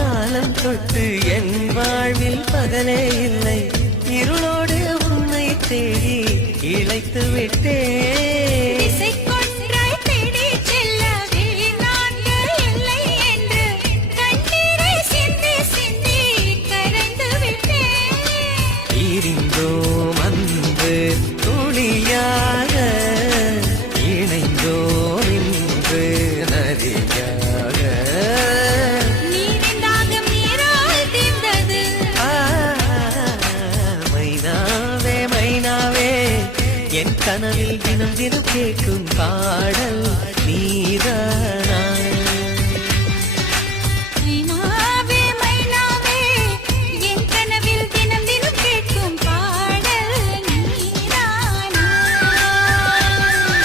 காலம் தொட்டு என் வாழ்வில் பகலே இல்லை இருளோடு உன்னை தேடி இழைத்து விட்டேன் இணைந்தோம் அன்று துளியாக இணைந்தோம் இன்று நதியாக மைனாவே மைனாவே என் கனவில் தினம் தினம் கேட்கும் பாடல் நீதானா